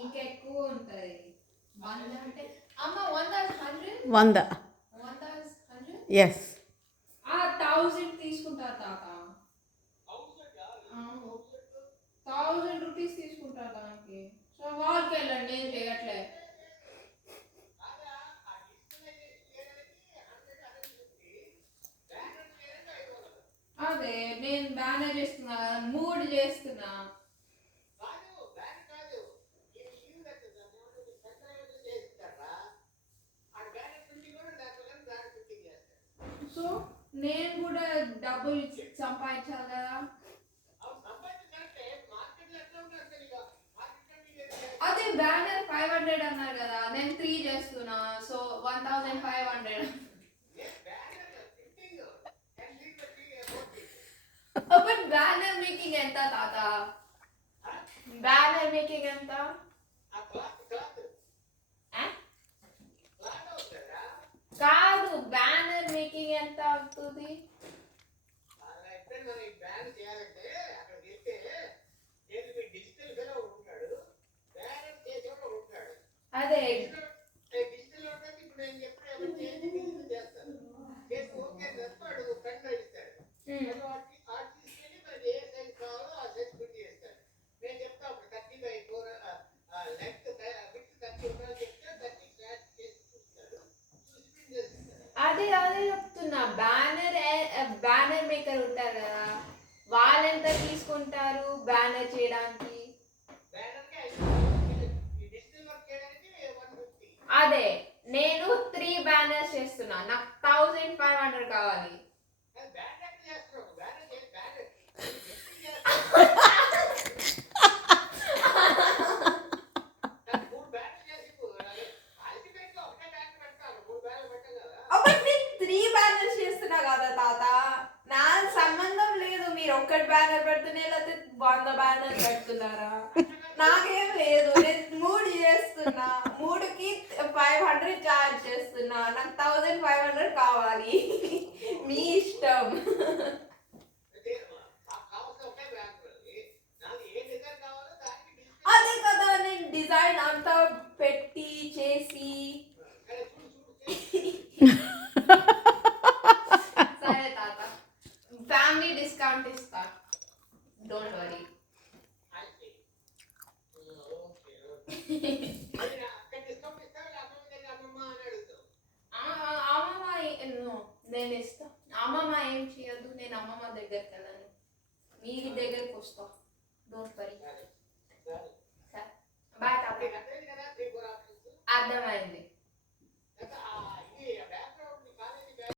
ఇంకెక్కువ ఉంటది 100 అంటే అమ్మ 100 100. 100 ఎస్. 1000 తీసుకుంటా తాత 1000 రూపీస్ తీసుకుంటా దానికి. సో వాళ్ళకి వెళ్ళండి, నేను చేయట్లే. అదే నేను బ్యానర్ చేస్తున్నా, 3 చేస్తున్నా. సో నేను కూడా డబ్బులు సంపాదించాలి కదా. అదే బ్యానర్ 500 అన్నారు కదా, నేను 3 చేస్తున్నా. సో 1500. బట్ బ్యానర్ మేకింగ్ ఎంత తాత? బ్యానర్ మేకింగ్ ఎంత? కాదు, బ్యానర్ మేకింగ్ ఎంత అవుతుంది? అదే అదే అదే చెప్తున్నా. బ్యానర్ మేకర్ ఉంటారు కదా, వాళ్ళు ఎంత తీసుకుంటారు బ్యానర్ చేయడానికి? అదే నేను 3 బ్యానర్స్ చేస్తున్నా, నాకు 1500 కావాలి. ఒక్కటి బ్యానర్ పెడుతున్నా, లేకపోతే 100 బ్యానర్ పెడుతున్నారా? నాకేం లేదు, నేను 3 చేస్తున్నా, 3కి 500 చార్జ్ చేస్తున్నా, నాకు 1500 కావాలి. మీ ఇష్టం. అదే కదా, నేను డిజైన్ అంతా పెట్టి చేసి. సరే తాత, ఫ్యామిలీ డిస్కౌంట్ ఇస్తా, డోంట్ వరీ. అమ్మమ్మ నేను ఇస్తా. అమ్మమ్మ ఏం చేయొద్దు, నేను అమ్మమ్మ దగ్గరికి వెళ్ళను, మీ దగ్గరికి వస్తా, డోంట్ వరీ. బాయ్ తాత. అర్థమైంది.